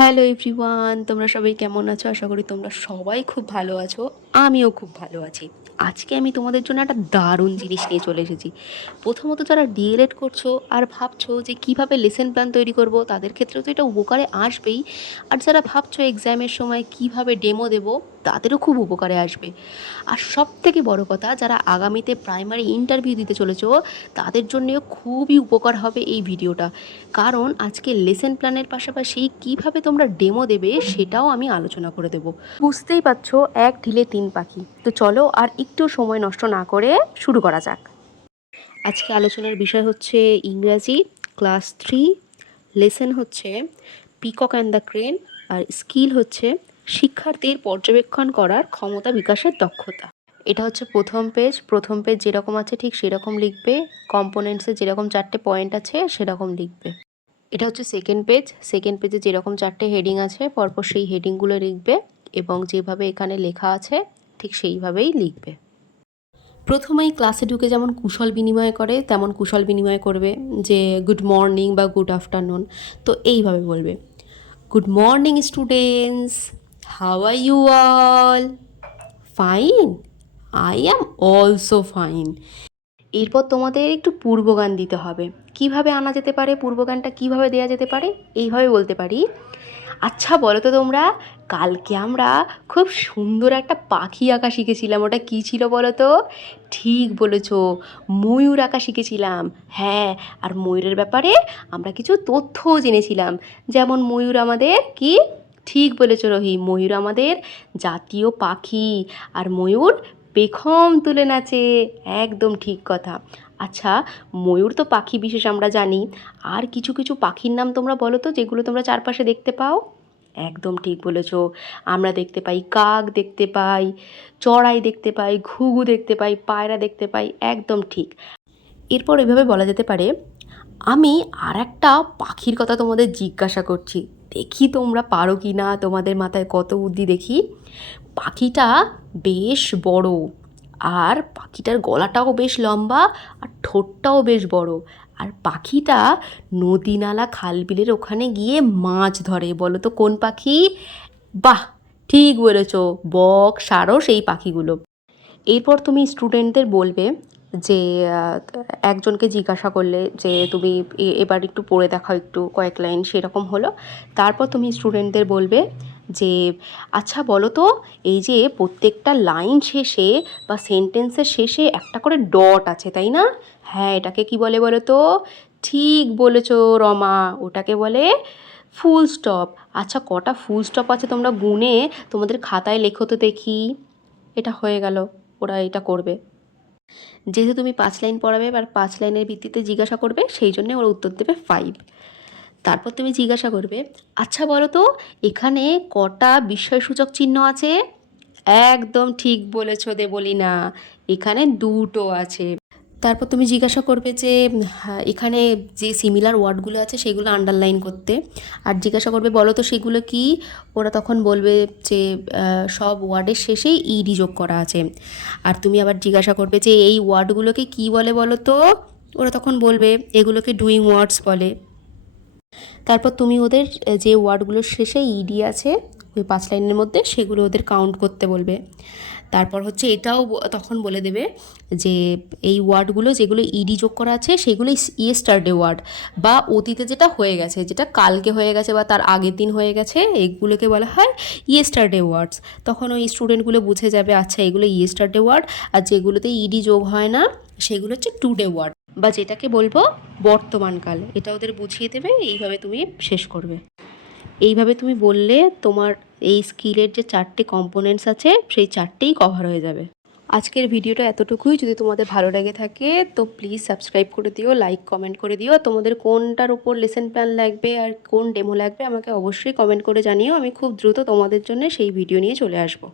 Hello everyone, তোমরা সবাই কেমন আছো? আশা করি তোমরা সবাই খুব ভালো আছো। আমিও খুব ভালো আছি। আজকে আমি তোমাদের জন্য একটা দারুণ জিনিস নিয়ে চলে এসেছি। প্রথমত যারা ডিএলএড করছো আর ভাবছো যে কিভাবে লেসন প্ল্যান তৈরি করব, তাদের ক্ষেত্রেও তো এটা উপকারে আসবেই। আর যারা ভাবছো এক্সামের সময় কিভাবে ডেমো দেবো, তাদেরও খুব উপকারে আসবে। আর সবথেকে বড় কথা, যারা আগামীতে প্রাইমারি ইন্টারভিউ দিতে চলেছো, তাদের জন্যেও খুবই উপকার হবে এই ভিডিওটা। কারণ আজকে লেসন প্ল্যানের পাশাপাশি কিভাবে তোমরা ডেমো দেবে সেটাও আমি আলোচনা করে দেব। বুঝতেই পারছো, এক ঢিলে তিন পাখি। তো চলো আর একটু সময় নষ্ট না করে শুরু করা যাক। আজকে আলোচনার বিষয় হচ্ছে ইংরাজি ক্লাস 3, লেসন হচ্ছে পিকক অ্যান্ড দ্য ক্রেন, আর স্কিল হচ্ছে শিক্ষার্থীর পর্যবেক্ষণ করার ক্ষমতা বিকাশের দক্ষতা। এটা হচ্ছে প্রথম পেজ যেরকম আছে ঠিক সেরকম লিখবে। কম্পোনেন্টসে যেরকম 4টে পয়েন্ট আছে সেরকম লিখবে। এটা হচ্ছে সেকেন্ড পেজে যেরকম 4টে হেডিং আছে পরপর সেই হেডিংগুলো লিখবে এবং যেভাবে এখানে লেখা আছে ঠিক সেইভাবেই লিখবে। প্রথমেই ক্লাসে ঢুকে যেমন কুশল বিনিময় করে তেমন কুশল বিনিময় করবে, যে গুড মর্নিং বা গুড আফটারনুন। তো এইভাবে বলবে, good morning students, how are you all? Fine, I am also fine. এরপর তোমাদের একটু পূর্বগান দিতে হবে। কিভাবে আনা যেতে পারে, পূর্বগানটা কিভাবে দেয়া যেতে পারে? এইভাবে বলতে পারি, আচ্ছা বলো তো তোমরা, কালকে আমরা খুব সুন্দর একটা পাখি আঁকা শিখেছিলাম, ওটা কী ছিল বলো তো? ঠিক বলেছো, ময়ূর আঁকা শিখেছিলাম। হ্যাঁ, আর ময়ূরের ব্যাপারে আমরা কিছু তথ্যও জেনেছিলাম। যেমন ময়ূর আমাদের কি, ঠিক বলেছো রোহি, ময়ূর আমাদের জাতীয় পাখি। আর ময়ূর পেখম তুলে নাচে, একদম ঠিক কথা। আচ্ছা, ময়ূর তো পাখি বিশেষ আমরা জানি, আর কিছু কিছু পাখির নাম তোমরা বলো তো যেগুলো তোমরা চারপাশে দেখতে পাও। একদম ঠিক বলেছ, আমরা দেখতে পাই কাক, দেখতে পাই চড়াই, দেখতে পাই ঘুঘু, দেখতে পাই পায়রা, দেখতে পাই। একদম ঠিক। এরপর এভাবে বলা যেতে পারে, আমি আর একটা পাখির কথা তোমাদের জিজ্ঞাসা করছি, দেখি তোমরা পারো কি না, তোমাদের মাথায় কত বুদ্ধি দেখি। পাখিটা বেশ বড়, আর পাখিটার গলাটাও বেশ লম্বা, আর ঠোঁটটাও বেশ বড়। আর পাখিটা নদী নালা খাল বিলের ওখানে গিয়ে মাছ ধরে। বলো তো কোন পাখি? বাহ, ঠিক বলেছ, বক, সারস, এই পাখিগুলো। এরপর তুমি স্টুডেন্টদের বলবে যে একজনকে জিজ্ঞাসা করলে যে তুমি এবার একটু পড়ে দেখাও একটু কয়েক লাইন, সেরকম হলো। তারপর তুমি স্টুডেন্টদের বলবে যে আচ্ছা বলো তো, এই যে প্রত্যেকটা লাইন শেষে বা সেন্টেন্সের শেষে একটা করে ডট আছে তাই না? হ্যাঁ, এটাকে কি বলে বলো তো? ঠিক বলেছো রমা, ওটাকে বলে ফুল স্টপ। আচ্ছা, কটা ফুল স্টপ আছে তোমরা গুনে তোমাদের খাতায় লেখো তো দেখি। এটা হয়ে গেল, ওরা এটা করবে। যেহেতু তুমি 5 লাইন পড়াবে আর 5 লাইনের ভিত্তিতে জিজ্ঞাসা করবে, সেই জন্যে ওরা উত্তর দেবে 5। তারপর তুমি জিজ্ঞাসা করবে, আচ্ছা বলো তো, এখানে কটা বিস্ময়সূচক চিহ্ন আছে? একদম ঠিক বলেছ দেবলীনা, এখানে 2টো আছে। তারপর তুমি জিজ্ঞাসা করবে যে হ্যাঁ, এখানে যে সিমিলার ওয়ার্ডগুলো আছে সেগুলো আন্ডারলাইন করতে। আর জিজ্ঞাসা করবে বলো তো সেগুলো কি? ওরা তখন বলবে যে সব ওয়ার্ডের শেষেই ইডি যোগ করা আছে। আর তুমি আবার জিজ্ঞাসা করবে যে এই ওয়ার্ডগুলোকে কি বলে বলো তো? ওরা তখন বলবে এগুলোকে ডুইং ওয়ার্ডস বলে। তারপর তুমি ওদের যে ওয়ার্ডগুলোর শেষে ইডি আছে ওই 5 লাইনের মধ্যে, সেগুলো ওদের কাউন্ট করতে বলবে। তারপর হচ্ছে এটাও তখন বলে দেবে যে এই ওয়ার্ডগুলো যেগুলো ইডি যোগ করা আছে সেগুলো ইয়েস্টারডে ওয়ার্ড, বা অতীতে যেটা হয়ে গেছে, যেটা কালকে হয়ে গেছে বা তার আগের দিন হয়ে গেছে, এগুলোকে বলা হয় ইয়েস্টারডে ওয়ার্ডস। তখন ওই স্টুডেন্টগুলো বুঝে যাবে আচ্ছা এগুলো ইয়েস্টারডে ওয়ার্ড, আর যেগুলোতে ইডি যোগ হয় না সেগুলো হচ্ছে টুডে ওয়ার্ড, বা যেটাকে বলবো বর্তমানকাল। এটা ওদের বুঝিয়ে দেবে। এইভাবে তুমি শেষ করবে। এইভাবে তুমি বললে তোমার এই স্কিলের যে 4টে কম্পোনেন্টস আছে সেই 4টেই কভার হয়ে যাবে। আজকের ভিডিওটা এতটুকুই। যদি তোমাদের ভালো লেগে থাকে তো প্লিজ সাবস্ক্রাইব করে দিও, লাইক কমেন্ট করে দিও। তোমাদের কোনটার উপর লেসন প্ল্যান লাগবে আর কোন ডেমো লাগবে আমাকে অবশ্যই কমেন্ট করে জানিও। আমি খুব দ্রুত তোমাদের জন্য সেই ভিডিও নিয়ে চলে আসবো।